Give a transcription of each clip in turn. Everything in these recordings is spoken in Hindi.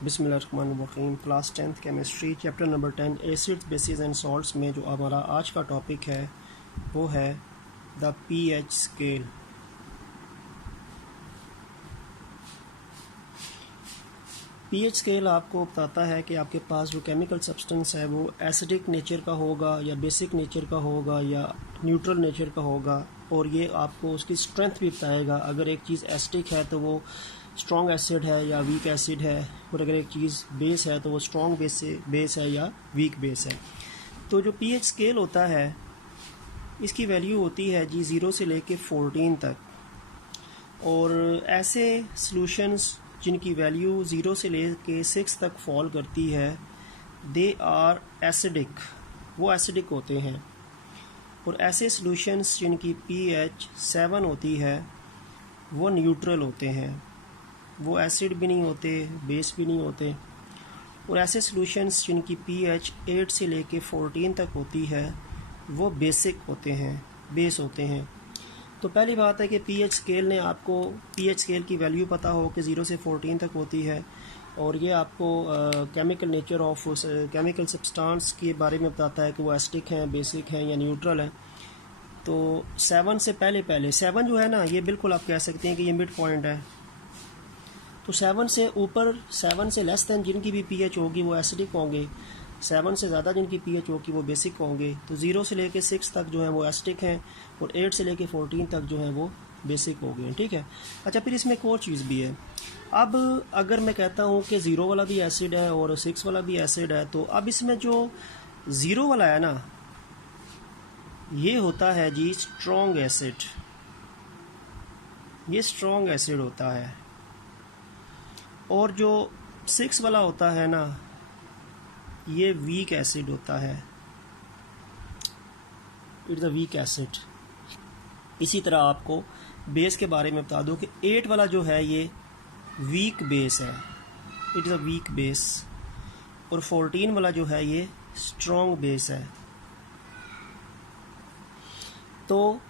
बिस्मिल्लाहिर्रहमानिर्रहीम। Class 10th chemistry chapter number 10 acids bases and salts में जो हमारा आज का टॉपिक है वो है the pH scale. PH scale आपको बताता है कि आपके पास जो केमिकल सब्सटेंस है वो एसिडिक नेचर का होगा या बेसिक नेचर का होगा या न्यूट्रल नेचर का होगा, और ये आपको उसकी स्ट्रेंथ भी बताएगा। अगर एक चीज़ एसिडिक है तो वो स्ट्रॉन्ग एसिड है या वीक एसिड है, और अगर एक चीज़ बेस है तो वो स्ट्रॉन्ग बेस है या वीक बेस है। तो जो पीएच स्केल होता है इसकी वैल्यू होती है जी 0 से लेके 14 तक, और ऐसे सॉल्यूशंस जिनकी वैल्यू 0 से लेके 6 तक फॉल करती है दे आर एसिडिक, वो एसिडिक होते हैं। और ऐसे सॉल्यूशंस जिनकी pH 7 होती है वो न्यूट्रल होते हैं, वो एसिड भी नहीं होते, बेस भी नहीं होते। और ऐसे सॉल्यूशंस जिनकी pH 8 से लेके 14 तक होती है वो बेसिक होते हैं, बेस होते हैं। तो पहली बात है कि pH स्केल ने आपको pH स्केल की वैल्यू पता हो कि 0 से 14 तक होती है, और ये आपको chemical nature of chemical substance के बारे में बताता है कि वो एसिडिक हैं, बेसिक हैं या न्यूट्रल हैं। तो 7 से पहले 7 जो है ना, ये बिल्कुल आप कह सकते हैं कि ये मिड पॉइंट है। तो 7 से ऊपर, 7 से लेस दैन जिनकी भी pH होगी वो एसिडिक होंगे, 7 से ज़्यादा जिनकी pH होगी वो बेसिक होंगे। तो 0 से लेके 6 तक जो है वो एसिडिक हैं, और 8 से लेके 14 तक जो है वो बेसिक हो गए। ठीक है। अच्छा, फिर इसमें एक और चीज़ भी है। अब अगर मैं कहता हूँ कि 0 वाला भी एसिड है और 6 वाला भी एसिड है, तो अब इसमें जो 0 वाला है ना, ये होता है जी स्ट्रॉन्ग एसिड, ये स्ट्रॉन्ग एसिड होता है। और जो 6 वाला होता है ना, ये वीक एसिड होता है, इट्स अ वीक एसिड। इसी तरह आपको बेस के बारे में बता दूं कि 8 वाला जो है ये वीक बेस है, it is a weak base. और 14 वाला जो है ये स्ट्रॉन्ग बेस है। तो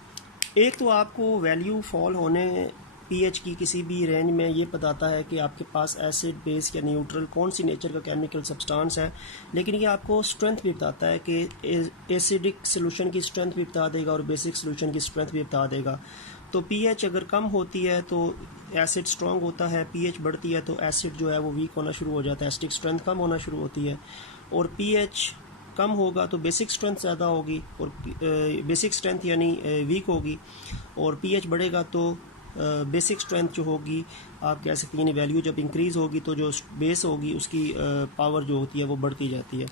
एक तो आपको वैल्यू फॉल होने pH की किसी भी रेंज में ये बताता है कि आपके पास एसिड, बेस या न्यूट्रल कौन सी नेचर का केमिकल सब्सटेंस है, लेकिन ये आपको स्ट्रेंथ भी बताता है कि एसिडिक सॉल्यूशन की स्ट्रेंथ भी बता देगा और बेसिक सॉल्यूशन की स्ट्रेंथ भी बता देगा। तो pH अगर कम होती है तो एसिड स्ट्रॉन्ग होता है, pH बढ़ती है तो एसिड जो है वो वीक होना शुरू हो जाता है, एसिडिक स्ट्रेंथ कम होना शुरू होती है। और pH कम होगा तो बेसिक स्ट्रेंथ ज़्यादा होगी, और बेसिक स्ट्रेंथ यानी वीक होगी। और pH बढ़ेगा तो बेसिक स्ट्रेंथ जो होगी, आप कह सकते हैं वैल्यू जब इंक्रीज़ होगी तो जो बेस होगी उसकी पावर जो होती है वो बढ़ती जाती है।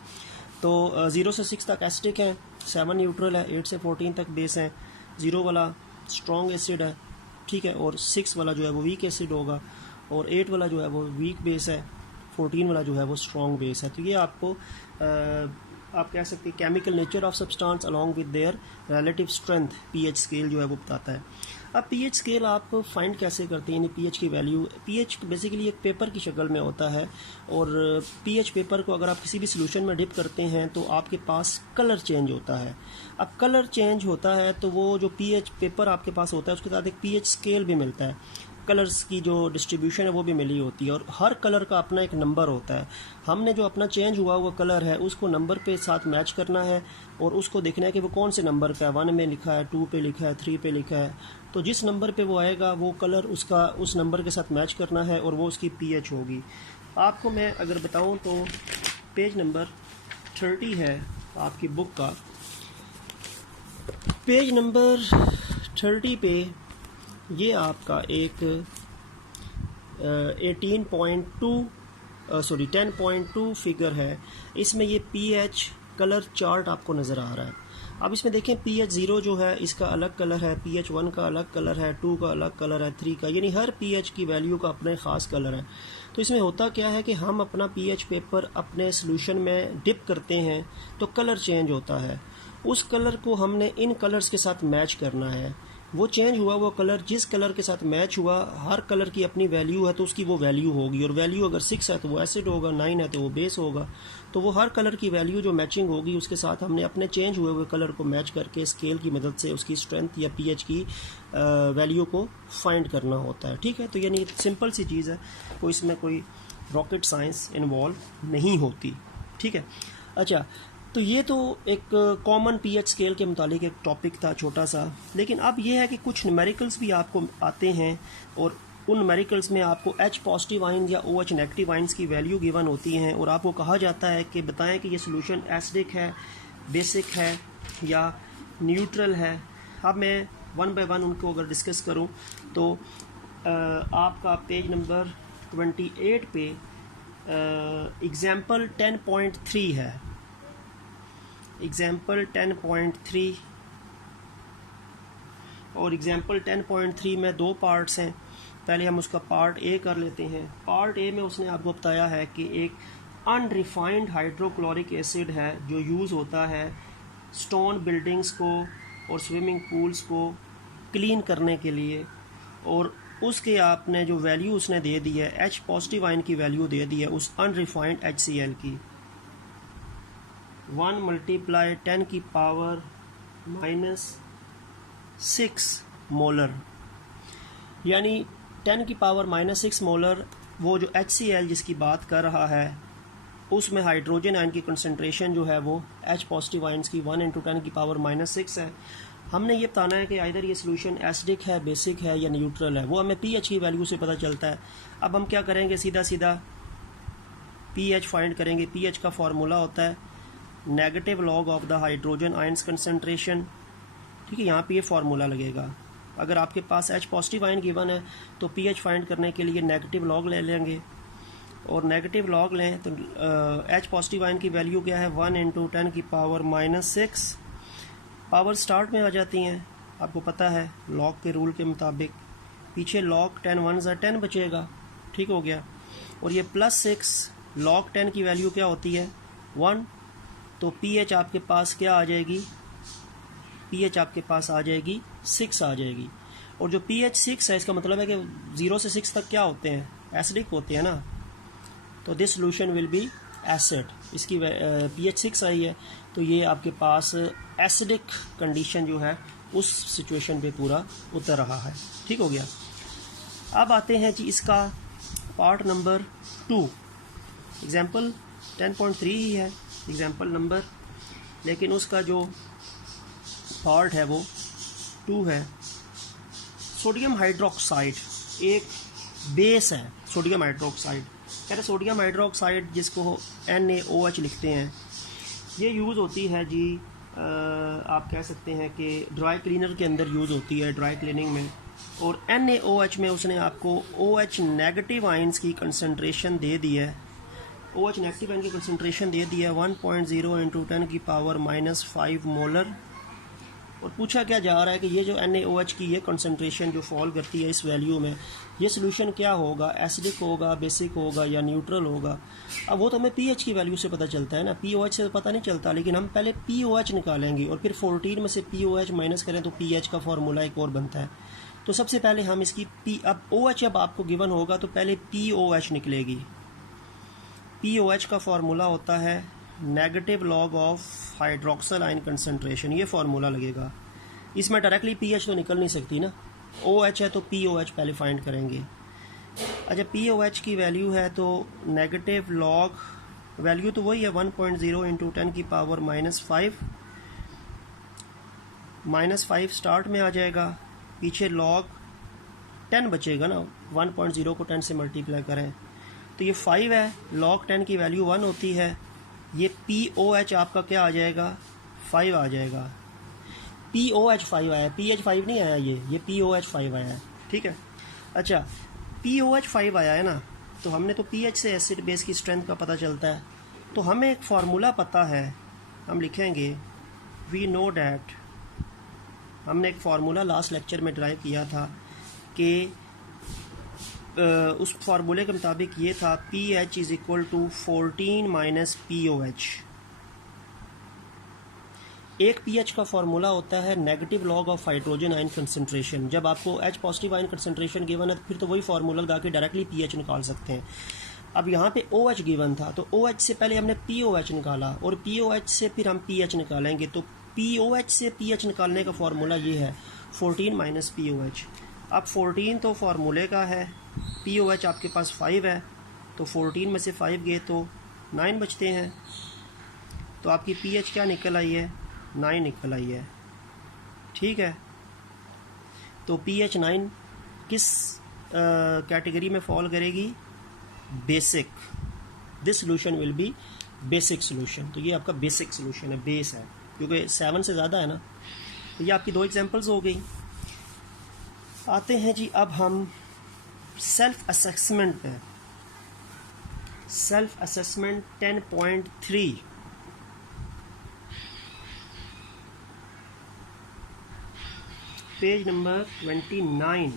तो 0 से 6 तक एसिडिक है, 7 न्यूट्रल है, 8 से 14 तक बेस है, 0 वाला स्ट्रॉन्ग एसिड है, ठीक है, और 6 वाला जो है वो वीक एसिड होगा, और 8 वाला जो है वो वीक बेस है, 14 वाला जो है वो स्ट्रॉन्ग बेस है। तो ये आपको आप कह सकते हैं chemical nature of substance along with their relative strength pH scale जो है वो बताता है। अब pH स्केल आप फाइंड कैसे करते हैं, यानी pH की वैल्यू। pH बेसिकली एक पेपर की शक्ल में होता है, और pH पेपर को अगर आप किसी भी सॉल्यूशन में डिप करते हैं तो आपके पास कलर चेंज होता है। अब कलर चेंज होता है तो वो जो pH पेपर आपके पास होता है उसके साथ एक pH स्केल भी मिलता है, कलर्स की जो डिस्ट्रीब्यूशन है वो भी मिली होती है, और हर कलर का अपना एक नंबर होता है। हमने जो अपना चेंज हुआ हुआ कलर है उसको नंबर पे साथ मैच करना है, और उसको देखना है कि वो कौन से नंबर का है, 1 में लिखा है, 2 पे लिखा है, 3 पे लिखा है। तो जिस नंबर पे वो आएगा वो कलर उसका उस नंबर के साथ मैच करना है, और वो उसकी pH होगी। आपको मैं अगर बताऊं तो पेज नंबर 30 है आपकी बुक का, पेज नंबर 30 पे ये आपका एक 10.2 फिगर है। इसमें ये pH कलर चार्ट आपको नज़र आ रहा है। अब इसमें देखें pH 0 जो है इसका अलग कलर है, pH 1 का अलग कलर है, 2 का अलग कलर है, 3 का, यानी हर pH की वैल्यू का अपने ख़ास कलर है। तो इसमें होता क्या है कि हम अपना pH पेपर अपने सॉल्यूशन में डिप करते हैं तो कलर चेंज होता है, उस कलर को हमने इन कलर्स के साथ मैच करना है। वो चेंज हुआ वो कलर जिस कलर के साथ मैच हुआ, हर कलर की अपनी वैल्यू है तो उसकी वो वैल्यू होगी, और वैल्यू अगर 6 है तो वो एसिड होगा, 9 है तो वो बेस होगा। तो वो हर कलर की वैल्यू जो मैचिंग होगी उसके साथ हमने अपने चेंज हुए कलर को मैच करके स्केल की मदद से उसकी स्ट्रेंथ या pH की वैल्यू को फाइंड करना होता है। ठीक है, तो यानी सिंपल सी चीज़ है, कोई इसमें कोई रॉकेट साइंस इन्वॉल्व नहीं होती। ठीक है, अच्छा, तो ये तो एक कॉमन पीएच स्केल के मुतालिक एक टॉपिक था छोटा सा। लेकिन अब ये है कि कुछ न्यूमेरिकल्स भी आपको आते हैं और उन न्यूमेरिकल्स में आपको H पॉजिटिव आइन या OH नेगेटिव आइंस की वैल्यू गिवन होती हैं और आपको कहा जाता है कि बताएं कि ये सोल्यूशन एसिडिक है, बेसिक है या न्यूट्रल है। अब मैं वन बाय वन उनको अगर डिस्कस करूं तो आपका पेज नंबर 28 पे एग्जाम्पल 10.3 है। एग्जाम्पल 10.3 और एग्जाम्पल 10.3 में दो पार्ट्स हैं। पहले हम उसका पार्ट ए कर लेते हैं। पार्ट ए में उसने आपको बताया है कि एक अनरिफाइंड हाइड्रोक्लोरिक एसिड है जो यूज़ होता है स्टोन बिल्डिंग्स को और स्विमिंग पूल्स को क्लीन करने के लिए, और उसके आपने जो वैल्यू उसने दे दी है H पॉजिटिव आइन की वैल्यू दे दी है उस अनरिफाइंड HCl की 1 मल्टीप्लाई 10 की पावर -6 मोलर, यानी 10 की पावर -6 मोलर। वो जो HCl जिसकी बात कर रहा है उसमें हाइड्रोजन आयन की कंसंट्रेशन जो है वो H पॉजिटिव आइंस की 1 × 10 की पावर -6 है। हमने ये बताना है कि आइदर ये सोल्यूशन एसिडिक है, बेसिक है या न्यूट्रल है, वो हमें pH की वैल्यू से पता चलता है। अब हम क्या करेंगे, सीधा सीधा pH फाइंड करेंगे। pH का फार्मूला होता है negative log of the hydrogen ions concentration. ठीक है, यहाँ पे ये फार्मूला लगेगा। अगर आपके पास H पॉजिटिव आयन गिवन है तो pH फाइंड करने के लिए नेगेटिव लॉग ले लेंगे, और नेगेटिव लॉग लें तो H पॉजिटिव आयन की वैल्यू क्या है 1 × 10 की पावर -6। पावर स्टार्ट में आ जाती हैं, आपको पता है लॉग के रूल के मुताबिक। पीछे लॉग 10 1 × 10 बचेगा। ठीक हो गया, और ये +6 लॉग 10 की वैल्यू क्या होती है 1, तो pH आपके पास क्या आ जाएगी, pH आपके पास आ जाएगी 6 आ जाएगी। और जो pH 6 है इसका मतलब है कि 0 से 6 तक क्या होते हैं, एसिडिक होते हैं ना, तो this solution will be acid. इसकी pH 6 आई है तो ये आपके पास एसिडिक कंडीशन जो है उस सिचुएशन पे पूरा उतर रहा है। ठीक हो गया। अब आते हैं जी इसका पार्ट नंबर 2। एग्जाम्पल 10.3 ही है एग्जाम्पल नंबर, लेकिन उसका जो पार्ट है वो 2 है। सोडियम हाइड्रोक्साइड एक बेस है। सोडियम हाइड्रोक्साइड कहते हैं, सोडियम हाइड्रोक्साइड जिसको NaOH लिखते हैं, ये यूज़ होती है जी आप कह सकते हैं कि ड्राई क्लीनर के अंदर यूज़ होती है, ड्राई क्लीनिंग में। और NaOH में उसने आपको OH नेगेटिव आइंस की कंसंट्रेशन दे दी है। OH नेगेटिव आइन की कंसंट्रेशन दे दी है 1.0 × 10 की पावर -5 मोलर। और पूछा क्या जा रहा है कि ये जो NaOH की ये कंसंट्रेशन जो फॉल करती है इस वैल्यू में, ये सोल्यूशन क्या होगा, एसिडिक होगा, बेसिक होगा या न्यूट्रल होगा। अब वो तो हमें pH की वैल्यू से पता चलता है ना, POH से पता नहीं चलता, लेकिन हम पहले POH निकालेंगे और फिर 14 में से POH माइनस करें तो pH का फार्मूला एक और बनता है। तो सबसे पहले हम इसकी अब OH जब आपको गिवन होगा तो पहले POH निकलेगी। POH का फार्मूला होता है negative log of hydroxyl ion concentration, ये फार्मूला लगेगा। इसमें डायरेक्टली pH तो निकल नहीं सकती ना, OH है तो POH पहले फाइंड करेंगे। अच्छा, POH की वैल्यू है तो नेगेटिव लॉग वैल्यू तो वही है 1.0 × 10 की पावर -5 स्टार्ट में आ जाएगा, पीछे लॉग 10 बचेगा ना, 1.0 को 10 से मल्टीप्लाई करें तो ये 5 है, लॉग 10 की वैल्यू 1 होती है, ये POH आपका क्या आ जाएगा 5 आ जाएगा। POH 5 आया, pH 5 नहीं आया, ये POH 5 आया है। ठीक है, अच्छा POH 5 आया है ना, तो हमने तो pH से एसिड बेस की स्ट्रेंथ का पता चलता है, तो हमें एक फार्मूला पता है, हम लिखेंगे वी नो डैट। हमने एक फार्मूला लास्ट लेक्चर में ड्राइव किया था कि उस फार्मूले के मुताबिक ये था pH = 14 - POH। एक pH का फार्मूला होता है negative log of hydrogen ion concentration. जब आपको H positive ion concentration given है फिर तो वही फार्मूला लगा के डायरेक्टली pH निकाल सकते हैं। अब यहाँ पे OH गिवन था तो OH से पहले हमने POH निकाला और POH से फिर हम pH निकालेंगे, तो POH से pH निकालने का फार्मूला ये है 14 - POH। अब 14 तो फार्मूले का है, POH आपके पास 5 है, तो 14 में से 5 गए तो 9 बचते हैं। तो आपकी pH क्या निकल आई है? 9 निकल आई है। ठीक है, तो pH 9 किस कैटेगरी में फॉल करेगी? Basic. This solution will be basic solution. तो ये आपका बेसिक सोल्यूशन है, बेस है, क्योंकि 7 से ज़्यादा है ना। तो ये आपकी 2 एग्जांपल्स हो गई। आते हैं जी अब हम सेल्फ असेसमेंट पे। Self assessment 10.3। Page number 29,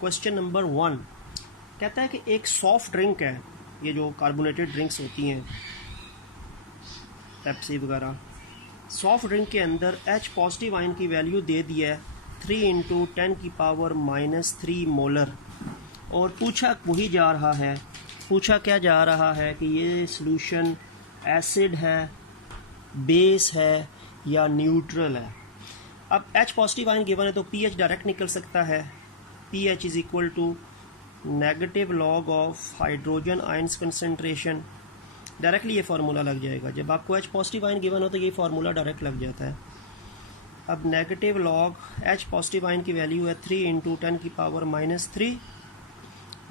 question number 1 कहता है कि एक सॉफ्ट ड्रिंक है, ये जो कार्बोनेटेड ड्रिंक्स होती हैं, पेप्सी वगैरह, सॉफ्ट ड्रिंक के अंदर H पॉजिटिव आयन की वैल्यू दे दी है 3 × 10⁻³ मोलर, और पूछा वही जा रहा है, पूछा क्या जा रहा है कि ये सॉल्यूशन एसिड है, बेस है या न्यूट्रल है। अब H पॉजिटिव आयन गिवन है तो pH डायरेक्ट निकल सकता है। pH is equal to negative log of hydrogen ions concentration. Directly ये फार्मूला लग जाएगा। जब आपको H पॉजिटिव आयन गिवन हो तो ये फार्मूला डायरेक्ट लग जाता है। अब negative log H positive ion की वैल्यू है 3 × 10⁻³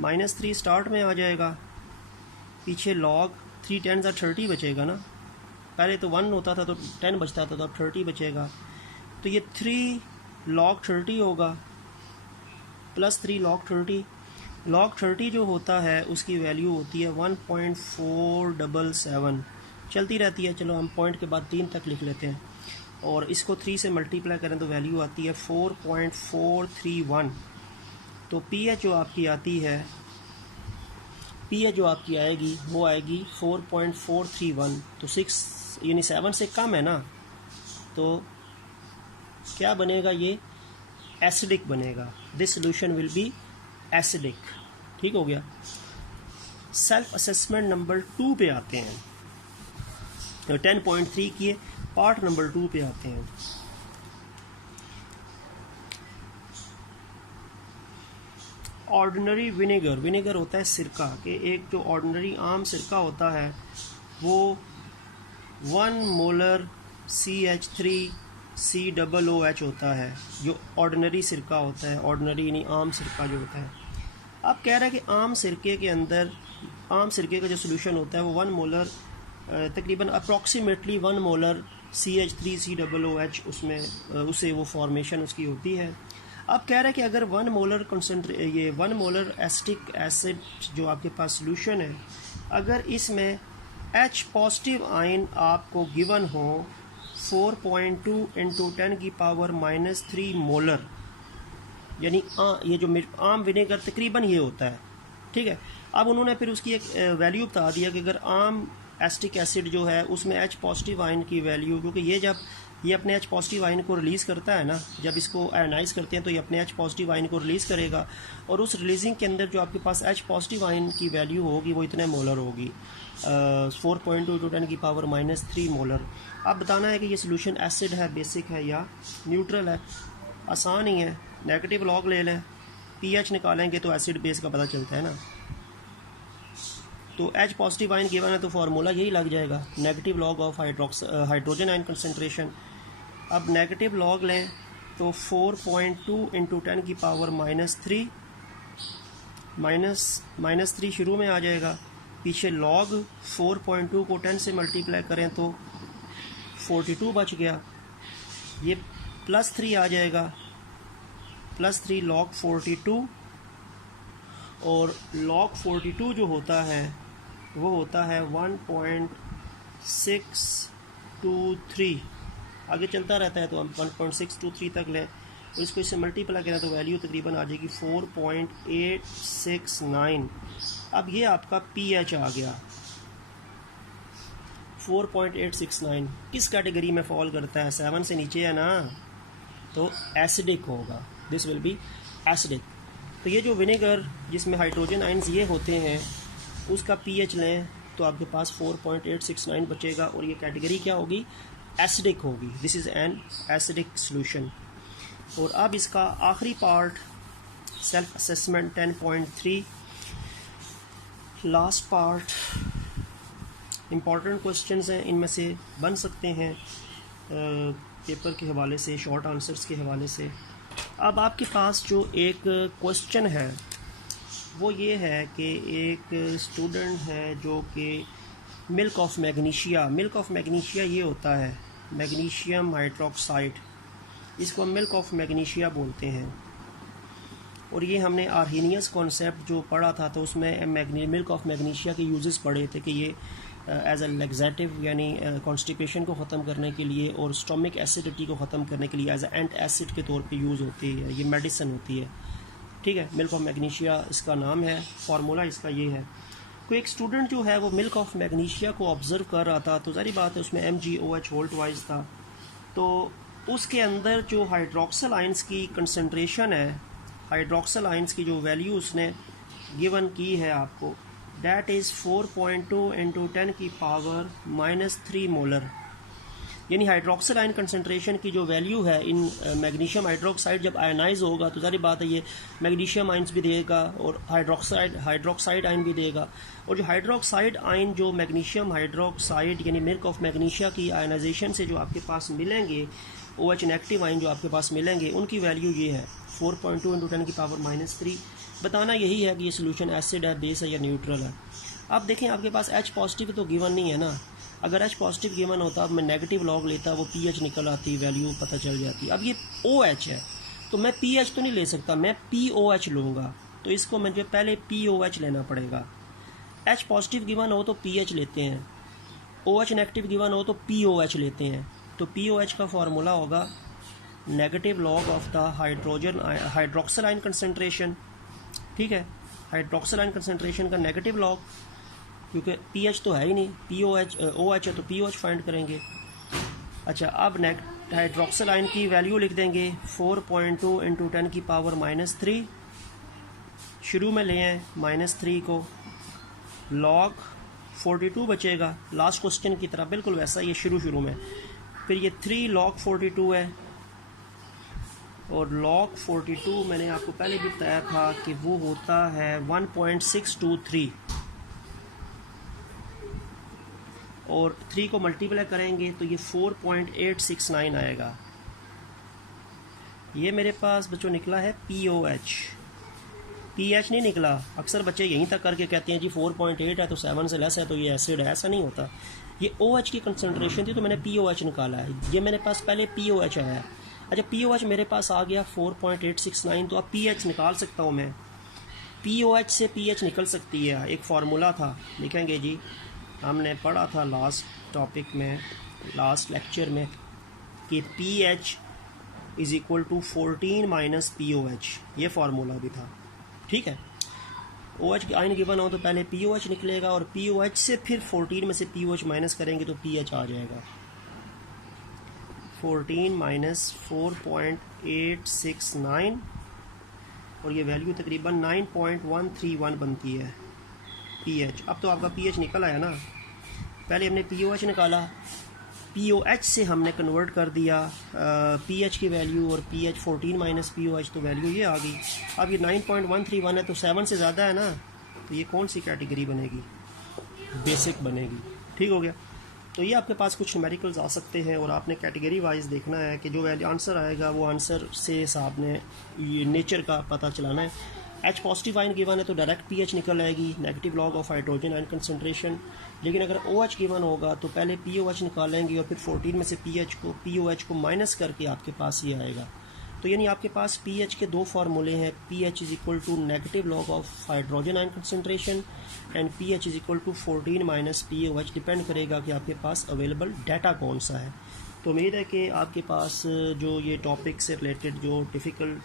-3 स्टार्ट में आ जाएगा, पीछे लॉग 3 10 30 बचेगा ना। पहले तो 1 होता था तो 10 बचता था, तो अब 30 बचेगा। तो ये 3 log 30 होगा प्लस 3 log 30। log 30 जो होता है उसकी वैल्यू होती है 1.477, चलती रहती है। चलो हम पॉइंट के बाद 3 तक लिख लेते हैं, और इसको 3 से मल्टीप्लाई करें तो वैल्यू आती है 4.431। तो pH जो आपकी आती है, pH जो आपकी आएगी वो आएगी 4.431। तो 6 यानी 7 से कम है ना, तो क्या बनेगा? ये एसिडिक बनेगा। This solution will be acidic. ठीक हो गया। सेल्फ असेसमेंट नंबर 2 पे आते हैं। 10.3 किए, पार्ट नंबर 2 पे आते हैं। ऑर्डिनरी विनेगर, विनेगर होता है सिरका, कि एक जो ऑर्डिनरी आम सिरका होता है वो 1 मोलर CH3COOH होता है, जो ऑर्डिनरी सिरका होता है। ऑर्डिनरी यानी आम सिरका जो होता है। अब कह रहा है कि आम सिरके के अंदर, आम सिरके का जो सोल्यूशन होता है वो 1 मोलर तकरीबन अप्रॉक्सीमेटली 1 मोलर CH3COOH उसमें उसे वो फॉर्मेशन उसकी होती है। अब कह रहा है कि अगर 1 मोलर ये 1 मोलर एसिटिक एसिड जो आपके पास सोल्यूशन है, अगर इसमें H पॉजिटिव आयन आपको गिवन हो 4.2 × 10⁻³ मोलर, यानी ये जो आम विनेगर तकरीबन ये होता है। ठीक है। अब उन्होंने फिर उसकी एक वैल्यू बता दिया कि अगर आम एसिटिक एसिड जो है उसमें H पॉजिटिव आयन की वैल्यू, क्योंकि ये जब ये अपने H पॉजिटिव आयन को रिलीज़ करता है ना, जब इसको आयनाइज करते हैं तो ये अपने H पॉजिटिव आयन को रिलीज़ करेगा, और उस रिलीजिंग के अंदर जो आपके पास H पॉजिटिव आयन की वैल्यू होगी वो इतने मोलर होगी, 4.2 × 10⁻³ मोलर। अब बताना है कि ये सोल्यूशन एसिड है, बेसिक है या न्यूट्रल है। आसान ही है, नेगेटिव लॉग ले लें, pH निकालेंगे तो एसिड बेस का पता चलता है ना। तो H पॉजिटिव आयन गिवन है तो फार्मूला यही लग जाएगा, negative log of hydrogen ion concentration. अब नेगेटिव लॉग लें तो 4.2 × 10⁻³ -3 शुरू में आ जाएगा, पीछे लॉग 4.2 को 10 से मल्टीप्लाई करें तो 42 बच गया, ये +3 आ जाएगा, +3 log 42, और log 42 जो होता है वो होता है 1.623। आगे चलता रहता है तो हम 1.623 तक लें, तो इसको इससे मल्टीप्लाई करें तो वैल्यू तकरीबन आ जाएगी 4.869। अब ये आपका pH आ गया 4.869। किस कैटेगरी में फॉल करता है? 7 से नीचे है ना, तो एसिडिक होगा। This will be acidic. तो ये जो विनेगर जिसमें हाइड्रोजन आयन्स ये होते हैं उसका pH लें तो आपके पास 4.869 बचेगा, और ये कैटेगरी क्या होगी? एसिडिक होगी। This is an acidic solution. और अब इसका आखिरी part self assessment 10.3, last part important questions हैं, इनमें से बन सकते हैं पेपर के हवाले से, शॉर्ट आंसर्स के हवाले से। अब आपके पास जो एक क्वेश्चन है वो ये है कि एक स्टूडेंट है जो कि मिल्क ऑफ मैग्नीशिया ये होता है मैग्नीशियम हाइड्रोक्साइड, इसको हम मिल्क ऑफ मैग्नीशिया बोलते हैं। और ये हमने आर्हीनियस कॉन्सेप्ट जो पढ़ा था तो उसमें मिल्क ऑफ मैग्नीशिया के यूजेस पढ़े थे कि ये एज अ लेग्जेटिव यानी कॉन्स्टिपेशन को ख़त्म करने के लिए और स्टोमिक एसिडिटी को ख़त्म करने के लिए एज अ एंट एसिड के तौर पे यूज़ होती है, ये मेडिसिन होती है। ठीक है, मिल्क ऑफ मैग्नीशिया इसका नाम है, फार्मूला इसका ये है। कोई एक स्टूडेंट जो है वो मिल्क ऑफ मैग्नीशिया को ऑब्ज़र्व कर रहा था, तो जारी बात है उसमें MgOH होल्ट वाइज था, तो उसके अंदर जो हाइड्रोक्सल आइंस की कंसनट्रेशन है, हाइड्रोक्सल आइंस की जो वैल्यू उसने गिवन की है आपको, दैट इज़ 4.2 × 10 की पावर -3 मोलर। यानी हाइड्रोक्सल आयन कंसनट्रेशन की जो वैल्यू है इन मैग्नीशियम हाइड्रोक्साइड जब आयनाइज होगा तो सारी बात है ये मैग्नीशियम आयन्स भी देगा और हाइड्रोक्साइड आयन भी देगा। और जो हाइड्रोक्साइड आयन जो मैग्नीशियम हाइड्रोक्साइड यानी मिल्क ऑफ मैग्नीशिया की आयनाइजेशन से जो आपके पास मिलेंगे, OH नेगेटिव आयन जो आपके पास मिलेंगे, उनकी वैल्यू ये है 4.2 × 10 की पावर -3। बताना यही है कि ये सोल्यूशन एसिड है, बेस है या न्यूट्रल है। अब देखें आपके पास H पॉजिटिव तो गिवन नहीं है ना, अगर H पॉजिटिव गिवन होता, अब मैं नेगेटिव लॉग लेता, वो pH निकल आती, वैल्यू पता चल जाती। अब ये OH है तो मैं pH तो नहीं ले सकता, मैं POH लूँगा, तो इसको मुझे पहले POH लेना पड़ेगा। H पॉजिटिव गिवन हो तो pH लेते हैं, OH नेगेटिव गिवन हो तो POH लेते हैं। तो POH का फार्मूला होगा negative log of the hydroxyl ion concentration. ठीक है, हाइड्रोक्सल आयन कंसनट्रेशन का नेगेटिव लॉग, क्योंकि pH तो है ही नहीं, OH है तो POH फाइंड करेंगे। अच्छा, अब हाइड्रोक्सल आयन की वैल्यू लिख देंगे 4.2 × 10 की पावर -3, शुरू में ले आए -3 को, लॉग 42 बचेगा लास्ट क्वेश्चन की तरह, बिल्कुल वैसा ये शुरू में। फिर ये 3 log 42 है, और log 42 मैंने आपको पहले भी बताया था कि वो होता है 1.623, और 3 को मल्टीप्लाई करेंगे तो ये 4.869 आएगा। ये मेरे पास बच्चों निकला है POH, pH नहीं निकला। अक्सर बच्चे यहीं तक करके कहते हैं जी 4.8 है तो 7 से लेस है तो ये एसिड है, ऐसा नहीं होता। ये OH की कंसनट्रेशन थी तो मैंने POH निकाला है, ये मेरे पास पहले POH आया। अच्छा, POH मेरे पास आ गया 4.869, तो अब pH निकाल सकता हूँ मैं, POH से pH निकल सकती है। एक फार्मूला था, लिखेंगे जी, हमने पढ़ा था लास्ट टॉपिक में, लास्ट लेक्चर में, कि pH = 14 - POH, ये फार्मूला भी था। ठीक है, OH की आयन गिवन हो तो पहले POH निकलेगा, और POH से फिर 14 में से POH माइनस करेंगे तो pH आ जाएगा 14 - 4.869, और ये वैल्यू तकरीबन 9.131 बनती है pH। अब तो आपका pH निकल आया ना, पहले हमने POH निकाला, POH से हमने कन्वर्ट कर दिया pH की वैल्यू, और pH 14 - POH, तो वैल्यू ये आ गई। अब ये 9.131 है तो 7 से ज़्यादा है ना, तो ये कौन सी कैटेगरी बनेगी? बेसिक बनेगी। ठीक हो गया। तो ये आपके पास कुछ न्यूमेरिकल्स आ सकते हैं, और आपने कैटेगरी वाइज देखना है कि जो वैल्यू आंसर आएगा वो आंसर से आपने ये नेचर का पता चलाना है। H पॉजिटिव आयन गिवन है तो डायरेक्ट pH निकल आएगी, negative log of hydrogen ion concentration. लेकिन अगर OH गिवन होगा तो पहले POH निकालेंगे, और फिर 14 में से POH को माइनस करके आपके पास ये आएगा। तो यानी आपके पास pH के दो फार्मूले हैं, pH = negative log of hydrogen ion concentration and pH = 14 - POH। Depend करेगा कि आपके पास अवेलेबल डाटा कौन सा है। तो उम्मीद है कि आपके पास जो ये टॉपिक से रिलेटेड जो डिफ़िकल्ट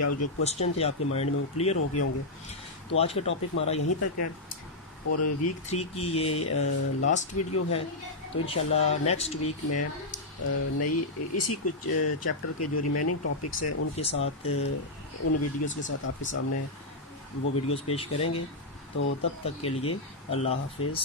या जो क्वेश्चन थे आपके माइंड में वो क्लियर हो गए होंगे। तो आज का टॉपिक हमारा यहीं तक है, और वीक 3 की ये लास्ट वीडियो है। तो इंशाल्लाह नेक्स्ट वीक में नई इसी कुछ चैप्टर के जो रिमेनिंग टॉपिक्स हैं उनके साथ, उन वीडियोस के साथ आपके सामने वो वीडियोस पेश करेंगे। तो तब तक के लिए अल्लाह हाफिज़।